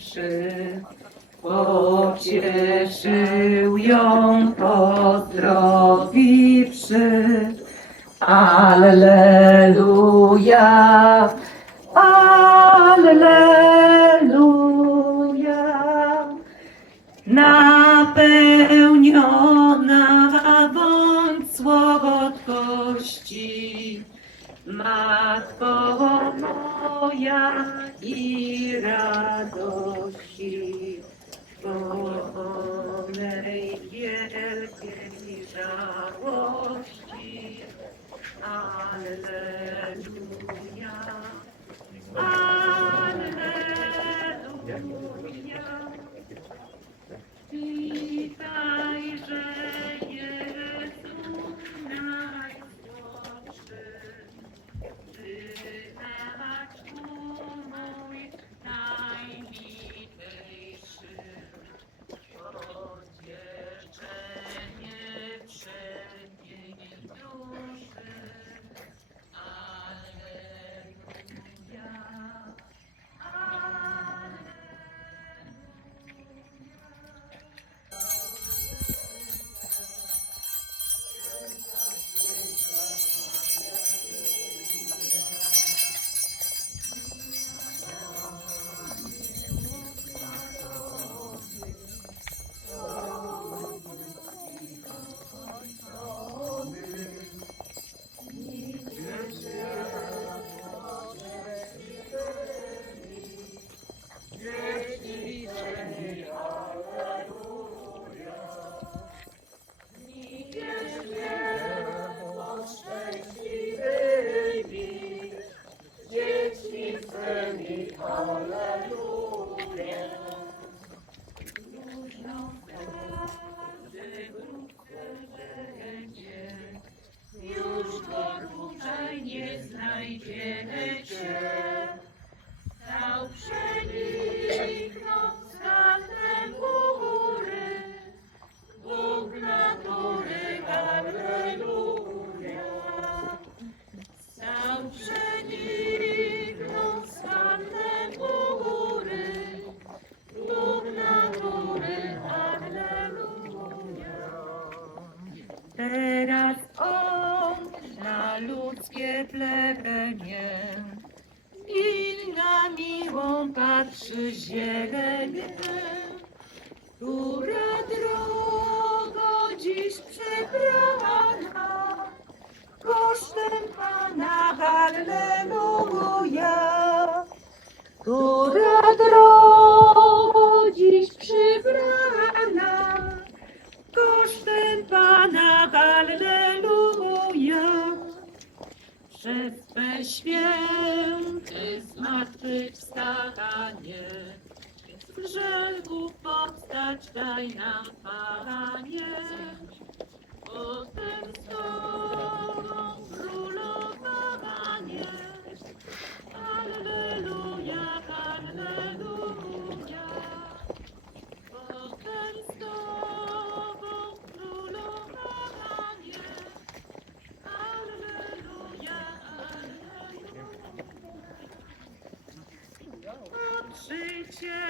przystąpiwszy, pocieszył ją pozdrowiwszy. Alleluja, Alleluja. Napełniona bądź słodkości, Матко моя і радощі. Твоя. Yeah. Ludzkie plebenie i na miłą patrzy zielenie, która drogo dziś przebrana kosztem Pana, Halleluja. Która drogo Przez Twe święty zmartwychwstanie, z grzechów powstać daj nam, Panie. Patrzy